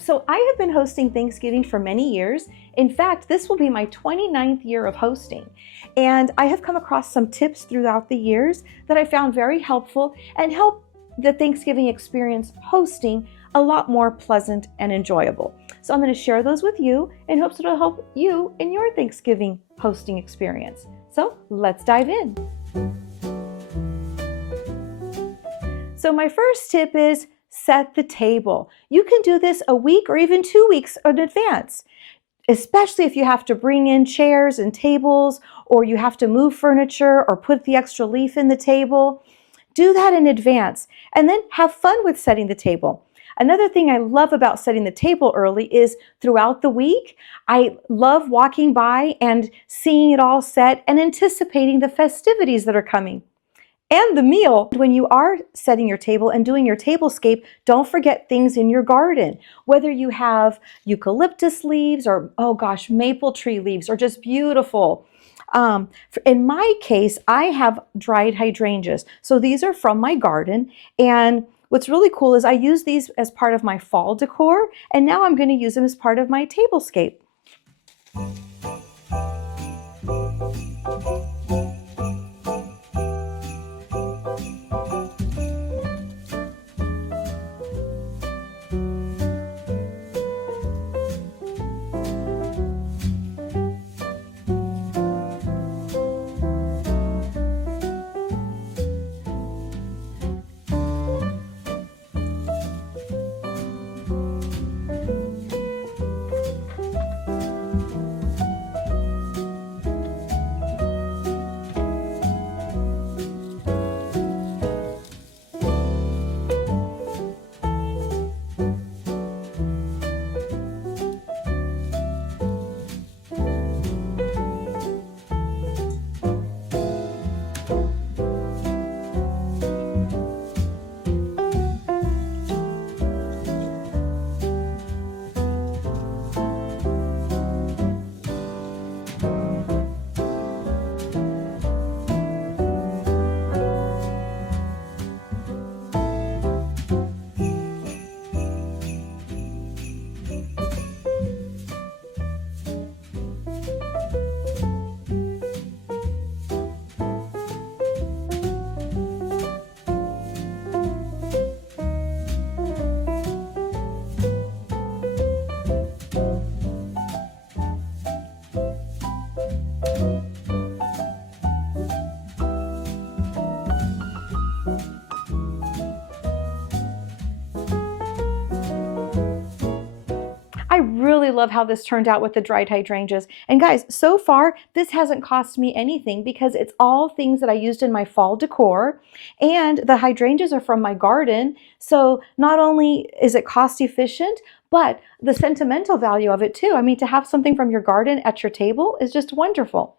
So I have been hosting Thanksgiving for many years. In fact, this will be my 29th year of hosting. And I have come across some tips throughout the years that I found very helpful and help the Thanksgiving experience hosting a lot more pleasant and enjoyable. So I'm going to share those with you in hopes it'll help you in your Thanksgiving hosting experience. So let's dive in. So my first tip is set the table. You can do this a week or even 2 weeks in advance, especially if you have to bring in chairs and tables, or you have to move furniture or put the extra leaf in the table. Do that in advance and then have fun with setting the table. Another thing I love about setting the table early is throughout the week, I love walking by and seeing it all set and anticipating the festivities that are coming. And the meal. When you are setting your table and doing your tablescape, don't forget things in your garden. Whether you have eucalyptus leaves or, oh gosh, maple tree leaves are just beautiful. In my case, I have dried hydrangeas. So these are from my garden. And what's really cool is I use these as part of my fall decor. And now I'm going to use them as part of my tablescape. I really love how this turned out with the dried hydrangeas. And guys, so far, this hasn't cost me anything because it's all things that I used in my fall decor. And the hydrangeas are from my garden. So not only is it cost efficient, but the sentimental value of it too. I mean, to have something from your garden at your table is just wonderful.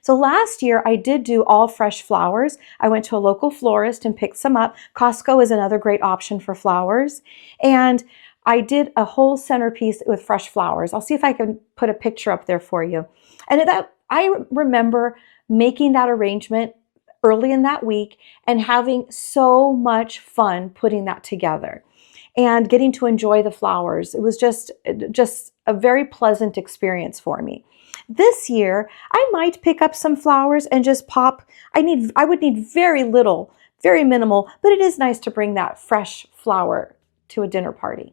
So last year I did do all fresh flowers. I went to a local florist and picked some up. Costco is another great option for flowers. And I did a whole centerpiece with fresh flowers. I'll see if I can put a picture up there for you. And I remember making that arrangement early in that week and having so much fun putting that together and getting to enjoy the flowers. It was just a very pleasant experience for me. This year, I might pick up some flowers and just pop. I would need very little, very minimal, but it is nice to bring that fresh flower to a dinner party.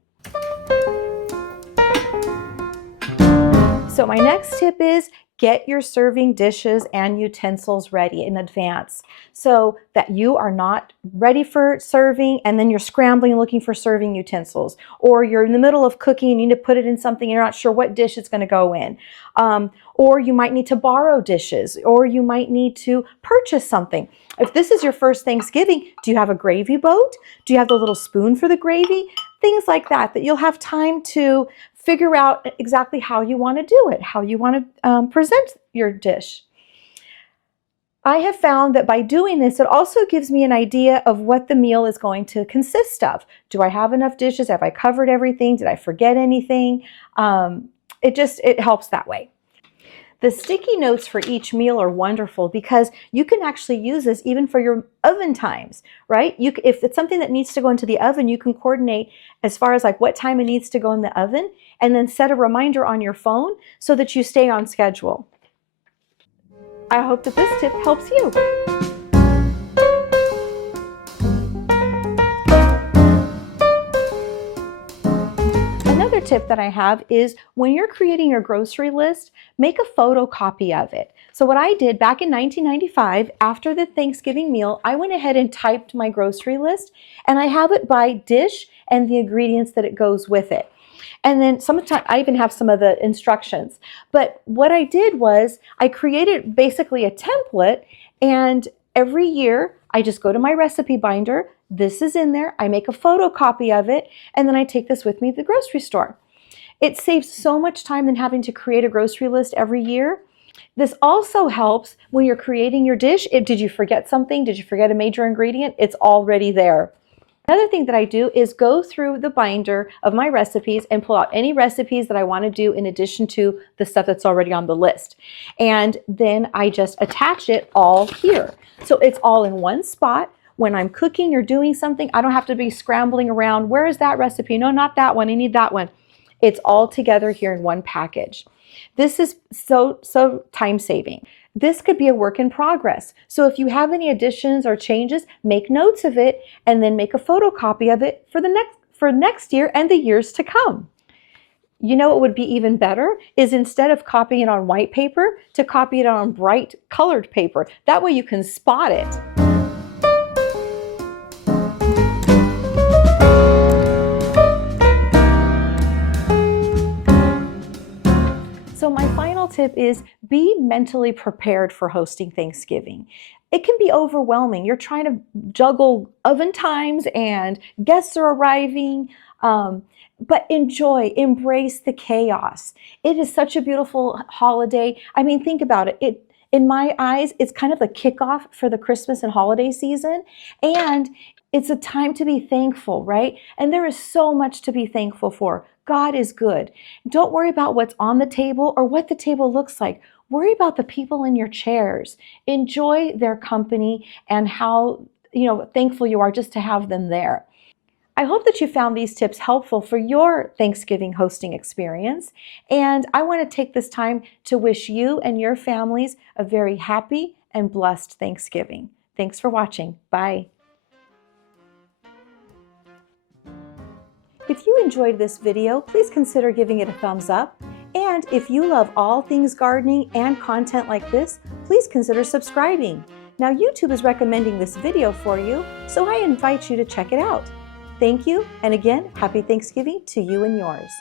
So my next tip is get your serving dishes and utensils ready in advance so that you are not ready for serving and then you're scrambling looking for serving utensils, or you're in the middle of cooking and you need to put it in something and you're not sure what dish it's going to go in. Or you might need to borrow dishes, or you might need to purchase something. If this is your first Thanksgiving, do you have a gravy boat? Do you have the little spoon for the gravy? Things like that you'll have time to figure out exactly how you want to do it, how you want to present your dish. I have found that by doing this, it also gives me an idea of what the meal is going to consist of. Do I have enough dishes? Have I covered everything? Did I forget anything? It helps that way. The sticky notes for each meal are wonderful because you can actually use this even for your oven times, right? If it's something that needs to go into the oven, you can coordinate as far as like what time it needs to go in the oven and then set a reminder on your phone so that you stay on schedule. I hope that this tip helps you. Another tip that I have is when you're creating your grocery list, make a photocopy of it. So what I did back in 1995, after the Thanksgiving meal, I went ahead and typed my grocery list, and I have it by dish and the ingredients that it goes with it. And then sometimes I even have some of the instructions. But what I did was I created basically a template, and every year I just go to my recipe binder. This is in there. I make a photocopy of it, and then I take this with me to the grocery store. It saves so much time than having to create a grocery list every year. This also helps when you're creating your dish. Did you forget something? Did you forget a major ingredient? It's already there. Another thing that I do is go through the binder of my recipes and pull out any recipes that I want to do in addition to the stuff that's already on the list. And then I just attach it all here. So it's all in one spot. When I'm cooking or doing something, I don't have to be scrambling around. Where is that recipe? No, not that one. I need that one. It's all together here in one package. This is so time saving. This could be a work in progress. So if you have any additions or changes, make notes of it and then make a photocopy of it for next year and the years to come. You know what would be even better is instead of copying it on white paper, to copy it on bright colored paper. That way you can spot it. So my final tip is be mentally prepared for hosting Thanksgiving. It can be overwhelming. You're trying to juggle oven times and guests are arriving, but enjoy, embrace the chaos. It is such a beautiful holiday. I mean, think about it. In my eyes, it's kind of the kickoff for the Christmas and holiday season, and it's a time to be thankful, right? And there is so much to be thankful for. God is good. Don't worry about what's on the table or what the table looks like. Worry about the people in your chairs. Enjoy their company and how, thankful you are just to have them there. I hope that you found these tips helpful for your Thanksgiving hosting experience. And I want to take this time to wish you and your families a very happy and blessed Thanksgiving. Thanks for watching. Bye. If you enjoyed this video, please consider giving it a thumbs up. And if you love all things gardening and content like this, please consider subscribing. Now, YouTube is recommending this video for you, so I invite you to check it out. Thank you, and again, happy Thanksgiving to you and yours.